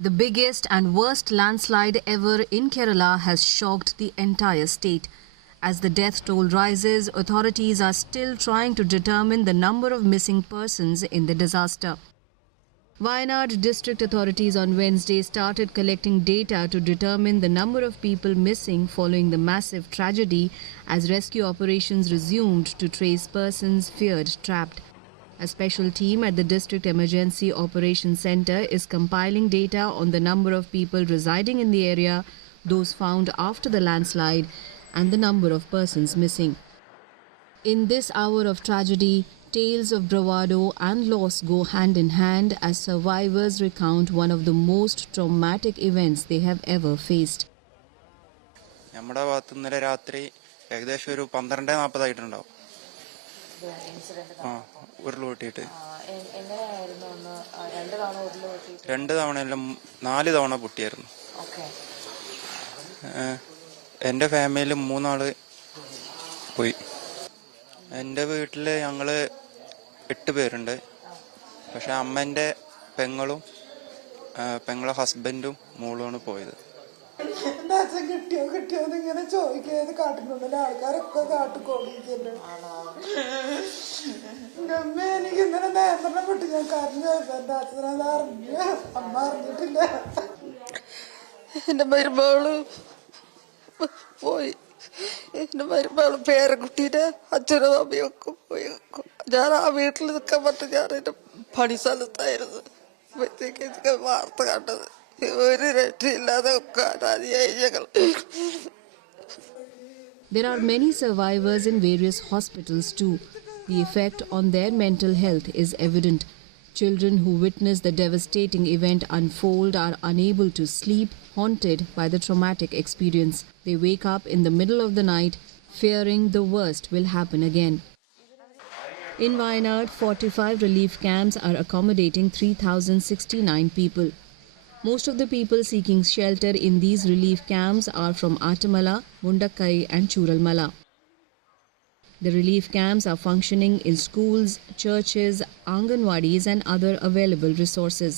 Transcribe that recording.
The biggest and worst landslide ever in Kerala has shocked the entire state. As the death toll rises, authorities are still trying to determine the number of missing persons in the disaster. Wayanad district authorities on Wednesday started collecting data to determine the number of people missing following the massive tragedy as rescue operations resumed to trace persons feared trapped. A special team at the District Emergency Operations Center is compiling data on the number of people residing in the area, those found after the landslide, and the number of persons missing. In this hour of tragedy, tales of bravado and loss go hand in hand as survivors recount one of the most traumatic events they have ever faced. നമ്മുടെ ഭാഗത്ത് ഇന്നലെ രാത്രി ഏകദേശം ഒരു 12:40 ഉരുളുപൊട്ടിയിട്ട് 2 തവണയല്ല 4 തവണ പൊട്ടിയായിരുന്നു. എൻ്റെ ഫാമിലിയിൽ 3 ആള് പോയി. എൻ്റെ വീട്ടിൽ ഞങ്ങൾ 8 പേരുണ്ട്. പക്ഷെ അമ്മേൻ്റെ പെങ്ങളെ ഹസ്ബൻഡും മോളുമാണ് പോയത്. എന്റെ അച്ഛൻ കിട്ടിയോ ഇങ്ങനെ ചോദിക്കുന്നത് കാട്ടിനുള്ളിൽ ആൾക്കാരൊക്കെ കാട്ടിക്കോടിക്കുന്നു. അമ്മ എനിക്ക് ഇന്നലെ നേരത്തെ പൊട്ടി ഞാൻ കരഞ്ഞു. എന്റെ അച്ഛനത് അറിഞ്ഞ അമ്മ അറിഞ്ഞിട്ടില്ല. എന്റെ മരുമകള് പോയി. എന്റെ മരുമകള് പേരക്കുട്ടീനെ അച്ഛനും അമ്മയൊക്കെ പോയി. ഞാൻ ആ വീട്ടിൽ നിൽക്കാൻ പറ്റും. ഞാൻ എന്റെ പണി സ്ഥലത്തായിരുന്നു. അപ്പോഴത്തേക്ക് വാർത്ത കണ്ടത്. There are many survivors in various hospitals too. The effect on their mental health is evident. Children who witness the devastating event unfold are unable to sleep, haunted by the traumatic experience. They wake up in the middle of the night, fearing the worst will happen again. In Wayanad, 45 relief camps are accommodating 3,069 people. Most of the people seeking shelter in these relief camps are from Attamala, Mundakkai and Churalmala. The relief camps are functioning in schools, churches, Anganwadis and other available resources.